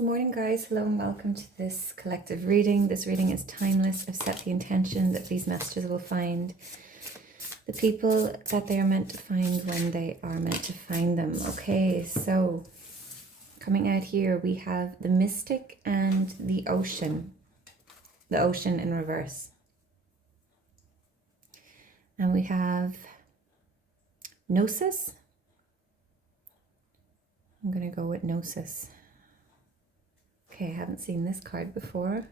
Good morning, guys. Hello and welcome to this collective reading. This reading is timeless. I've set the intention that these messages will find the people that they are meant to find when they are meant to find them. Okay, so coming out here, we have the mystic and the ocean in reverse. And we have Gnosis. I'm going to go with Gnosis. Okay, I haven't seen this card before.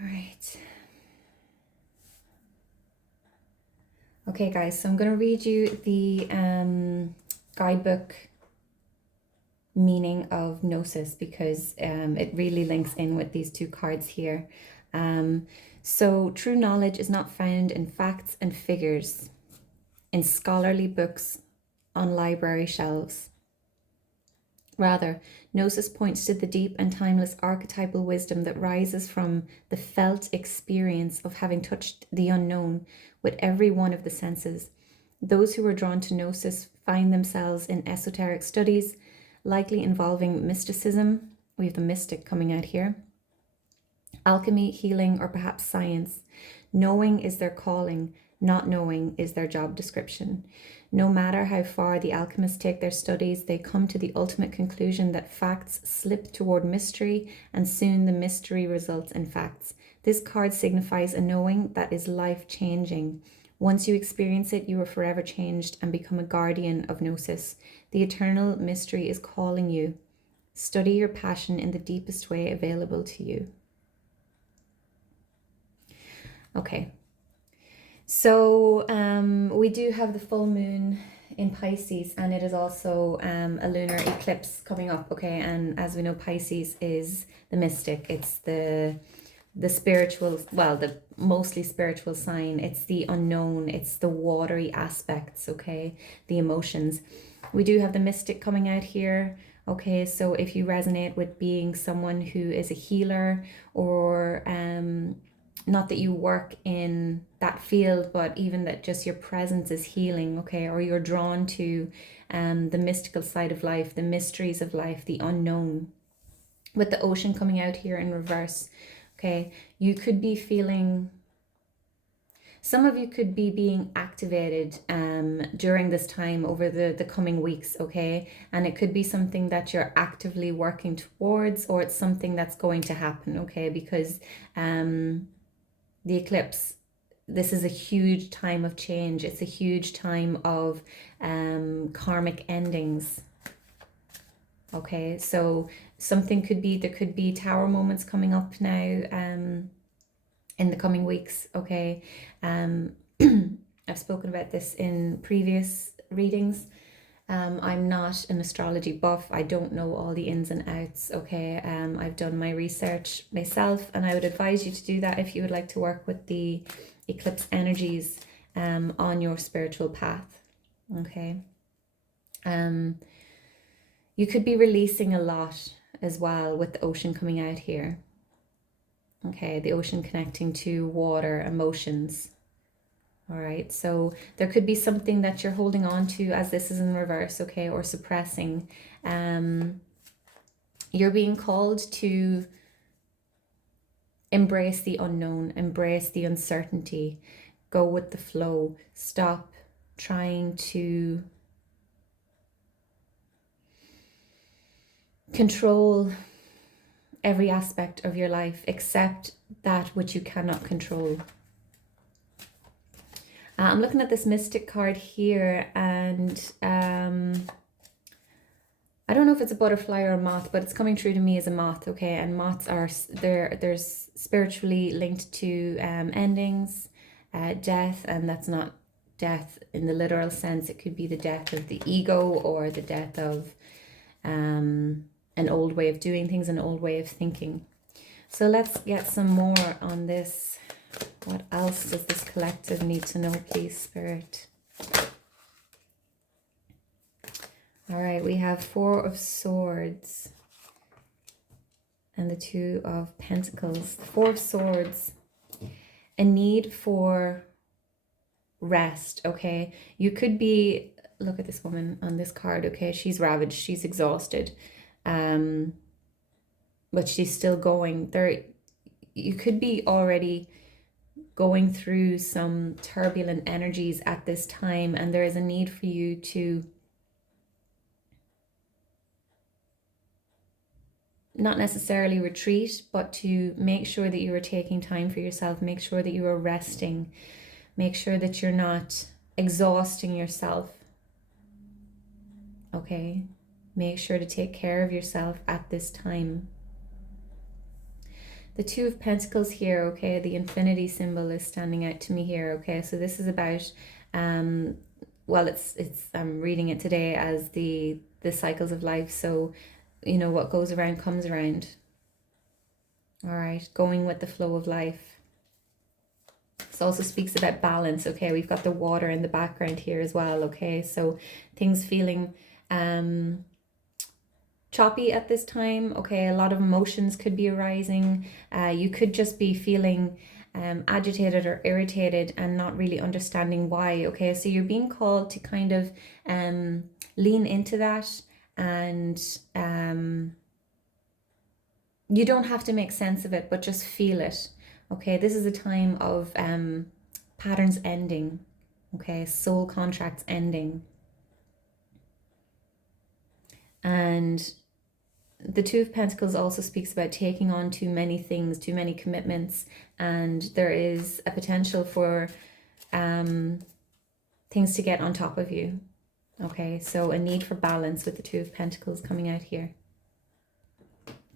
All right. Okay, guys, so I'm going to read you the guidebook meaning of Gnosis because it really links in with these two cards here. So true knowledge is not found in facts and figures, in scholarly books on library shelves. Rather, Gnosis points to the deep and timeless archetypal wisdom that rises from the felt experience of having touched the unknown with every one of the senses. Those who are drawn to Gnosis find themselves in esoteric studies, likely involving mysticism. We have the mystic coming out here. Alchemy, healing, or perhaps science. Knowing is their calling, not knowing is their job description. No matter how far the alchemists take their studies, they come to the ultimate conclusion that facts slip toward mystery, and soon the mystery results in facts. This card signifies a knowing that is life-changing. Once you experience it, you are forever changed and become a guardian of Gnosis. The eternal mystery is calling you. Study your passion in the deepest way available to you. Okay. So we do have the full moon in Pisces, and it is also a lunar eclipse coming up, okay? And as we know, Pisces is the mystic. It's the spiritual, well, the mostly spiritual sign. It's the unknown. It's the watery aspects, okay? The emotions. We do have the mystic coming out here, okay? So if you resonate with being someone who is a healer, or not that you work in that field, but even that just your presence is healing, okay? Or you're drawn to the mystical side of life, the mysteries of life, the unknown. With the ocean coming out here in reverse, okay? You could be feeling, some of you could be being activated during this time over the coming weeks, okay? And it could be something that you're actively working towards, or it's something that's going to happen, okay? Because the eclipse, this is a huge time of change. It's a huge time of karmic endings. Okay, so something could be, there could be tower moments coming up now in the coming weeks, okay? I've spoken about this in previous readings. I'm not an astrology buff. I don't know all the ins and outs, okay? I've done my research myself, and I would advise you to do that if you would like to work with the eclipse energies on your spiritual path, okay? You could be releasing a lot as well with the ocean coming out here, okay? The ocean connecting to water, emotions. All right, so there could be something that you're holding on to as this is in reverse, okay, or suppressing. You're being called to embrace the unknown, embrace the uncertainty, go with the flow, stop trying to control every aspect of your life except that which you cannot control. I'm looking at this mystic card here, and I don't know if it's a butterfly or a moth, but it's coming through to me as a moth, okay? And moths are, there's spiritually linked to endings, death, and that's not death in the literal sense. It could be the death of the ego, or the death of an old way of doing things, an old way of thinking. So let's get some more on this. What else does this collective need to know, please, Spirit? All right, we have Four of Swords and the Two of Pentacles. The Four of Swords, a need for rest, okay? You could be look at this woman on this card, okay? She's ravaged, she's exhausted, but she's still going. You could be already going through some turbulent energies at this time, and there is a need for you to not necessarily retreat, but to make sure that you are taking time for yourself, make sure that you are resting, make sure that you're not exhausting yourself, okay? Make sure to take care of yourself at this time. The Two of Pentacles here, okay, the infinity symbol is standing out to me here, okay? So this is about, well, it's I'm reading it today as the cycles of life. So, you know, what goes around comes around. All right, going with the flow of life. This also speaks about balance, okay? We've got the water in the background here as well, okay? So things feeling choppy at this time, okay? A lot of emotions could be arising. You could just be feeling agitated or irritated and not really understanding why, okay? So you're being called to kind of lean into that, and you don't have to make sense of it, but just feel it, okay? This is a time of patterns ending, okay? Soul contracts ending. And the Two of Pentacles also speaks about taking on too many things, too many commitments, and there is a potential for things to get on top of you, okay? So a need for balance with the Two of Pentacles coming out here.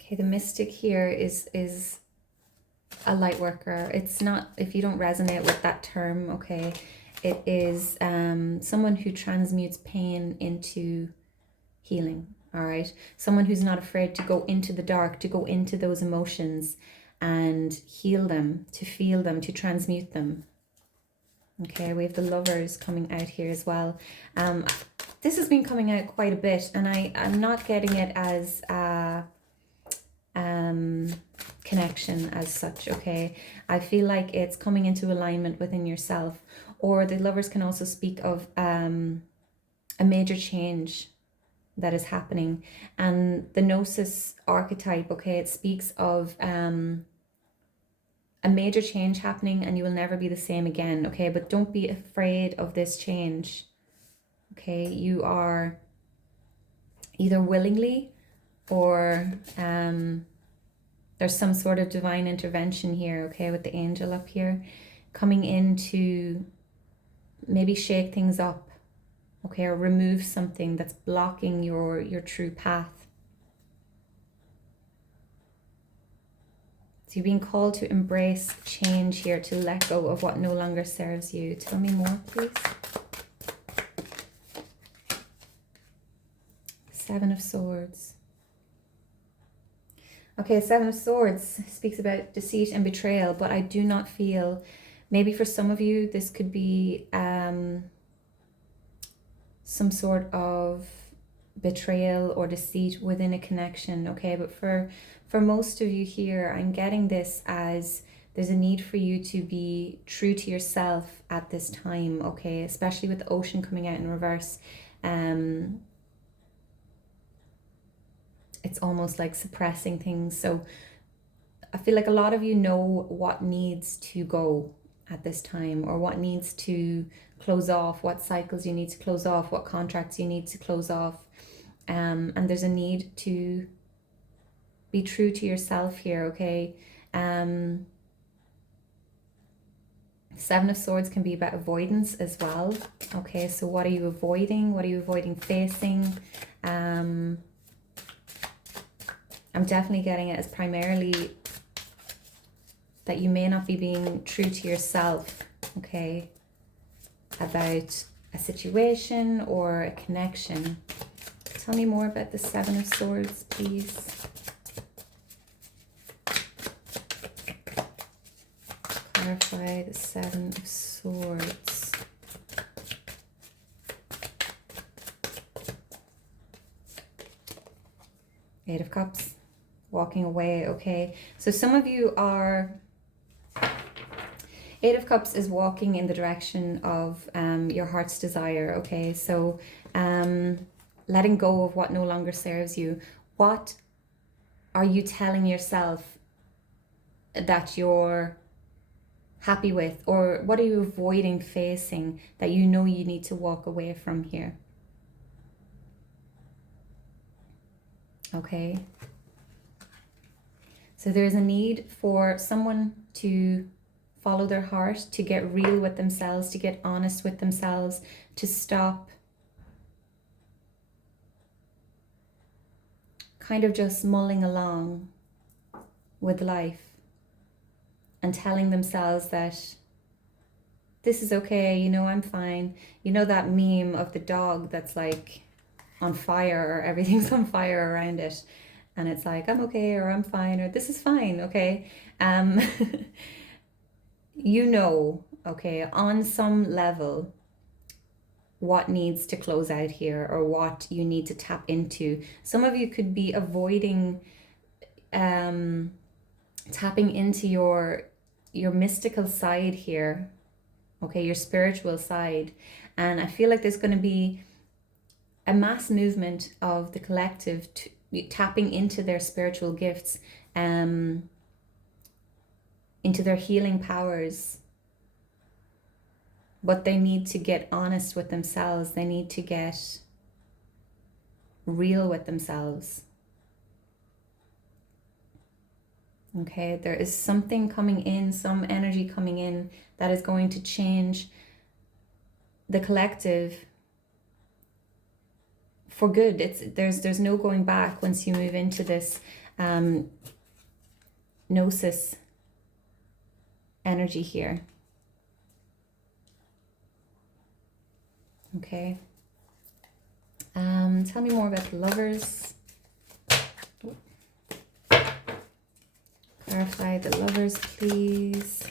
Okay, the Mystic here is a light worker. It's not, if you don't resonate with that term, okay, it is someone who transmutes pain into healing. All right, someone who's not afraid to go into the dark, to go into those emotions and heal them, to feel them, to transmute them. Okay, we have the Lovers coming out here as well. This has been coming out quite a bit, and I'm not getting it as a connection as such, okay? I feel like it's coming into alignment within yourself, or the Lovers can also speak of a major change that is happening. And the Gnosis archetype, okay, it speaks of a major change happening, and you will never be the same again, okay? But don't be afraid of this change, okay? You are either willingly or there's some sort of divine intervention here, okay, with the angel up here coming in to maybe shake things up, okay, or remove something that's blocking your true path. So you're being called to embrace change here, to let go of what no longer serves you. Tell me more, please. Seven of Swords. Okay, Seven of Swords speaks about deceit and betrayal, but I do not feel, maybe for some of you, this could be some sort of betrayal or deceit within a connection, okay? But for most of you here, I'm getting this as there's a need for you to be true to yourself at this time, okay? Especially with the Ocean coming out in reverse. It's almost like suppressing things. So I feel like a lot of you know what needs to go at this time, or what needs to close off, what cycles you need to close off, what contracts you need to close off. And there's a need to be true to yourself here, okay? Seven of Swords can be about avoidance as well, okay? So what are you avoiding? What are you avoiding facing? I'm definitely getting it as primarily that you may not be being true to yourself, okay, about a situation or a connection. Tell me more about the Seven of Swords, please. Clarify the Seven of Swords. Eight of Cups. Walking away, okay? So some of you are Eight of Cups is walking in the direction of your heart's desire, okay? So letting go of what no longer serves you. What are you telling yourself that you're happy with, or what are you avoiding facing that you know you need to walk away from here? Okay. So there's a need for someone to follow their heart, to get real with themselves, to get honest with themselves, to stop kind of just mulling along with life and telling themselves that this is okay, you know, I'm fine. You know that meme of the dog that's like on fire, or everything's on fire around it, and it's like, I'm okay, or I'm fine, or this is fine, okay? You know, okay, on some level, what needs to close out here, or what you need to tap into. Some of you could be avoiding tapping into your mystical side here, okay, your spiritual side. And I feel like there's going to be a mass movement of the collective tapping into their spiritual gifts, into their healing powers. But they need to get honest with themselves. They need to get real with themselves. Okay, there is something coming in, some energy coming in that is going to change the collective for good. There's no going back once you move into this gnosis energy here. Okay. Tell me more about the Lovers. Clarify the Lovers, please.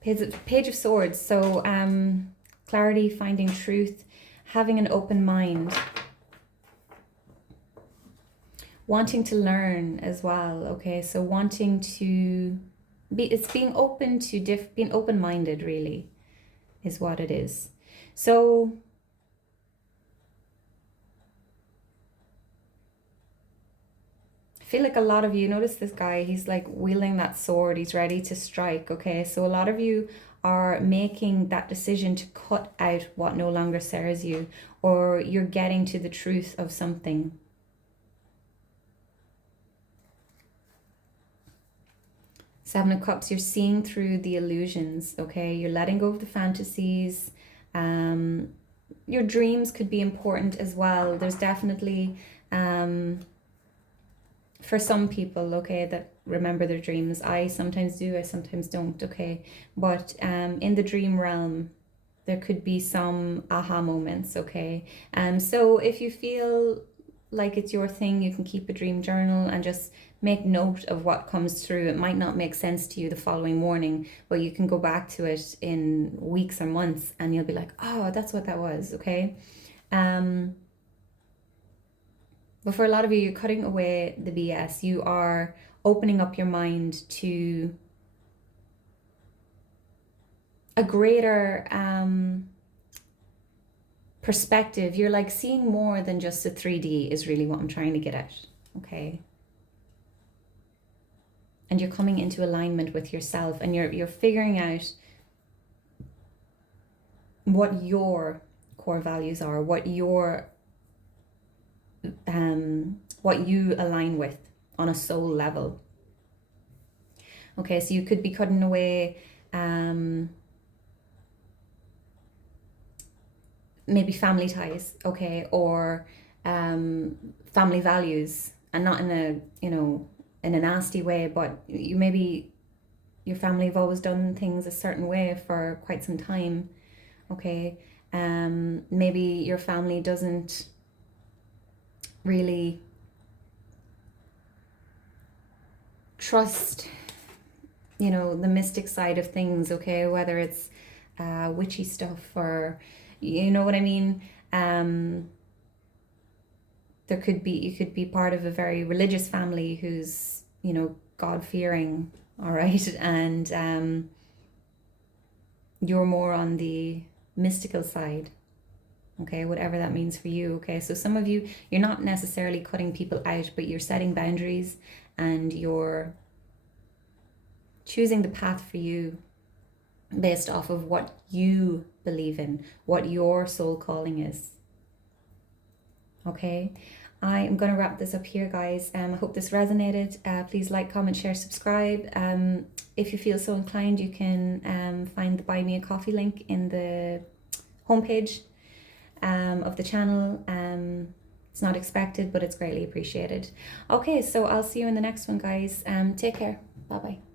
Page of Swords. So clarity, finding truth, having an open mind, wanting to learn as well. Okay, so wanting to be, it's being open to being open-minded, really, is what it is. So I feel like a lot of you, notice this guy, he's like wielding that sword, he's ready to strike, okay? So a lot of you are making that decision to cut out what no longer serves you, or you're getting to the truth of something. Seven of Cups, you're seeing through the illusions, okay? You're letting go of the fantasies. Your dreams could be important as well. There's definitely, for some people, okay, that remember their dreams. I sometimes do, I sometimes don't, okay? But in the dream realm, there could be some aha moments, okay? So if you feel like it's your thing, you can keep a dream journal and just make note of what comes through. It might not make sense to you the following morning, but you can go back to it in weeks or months and you'll be like, oh, that's what that was, okay? But for a lot of you, you're cutting away the BS. You are opening up your mind to a greater perspective. You're like seeing more than just the 3D is really what I'm trying to get at, okay? And you're coming into alignment with yourself, and you're figuring out what your core values are, what you align with on a soul level. Okay, so you could be cutting away maybe family ties, okay, or family values, and not in a, you know, in a nasty way, but you maybe your family have always done things a certain way for quite some time, okay? Maybe your family doesn't really trust, you know, the mystic side of things, okay? Whether it's witchy stuff, or you know what I mean? There could be, you could be part of a very religious family who's you know, God-fearing, all right? And you're more on the mystical side, okay, whatever that means for you, okay? So some of you, you're not necessarily cutting people out, but you're setting boundaries and you're choosing the path for you based off of what you believe in, what your soul calling is, okay? I am going to wrap this up here, guys. I hope this resonated. Please like, comment, share, subscribe. If you feel so inclined, you can find the Buy Me a Coffee link in the homepage of the channel. It's not expected, but it's greatly appreciated. Okay, so I'll see you in the next one, guys. Take care. Bye-bye.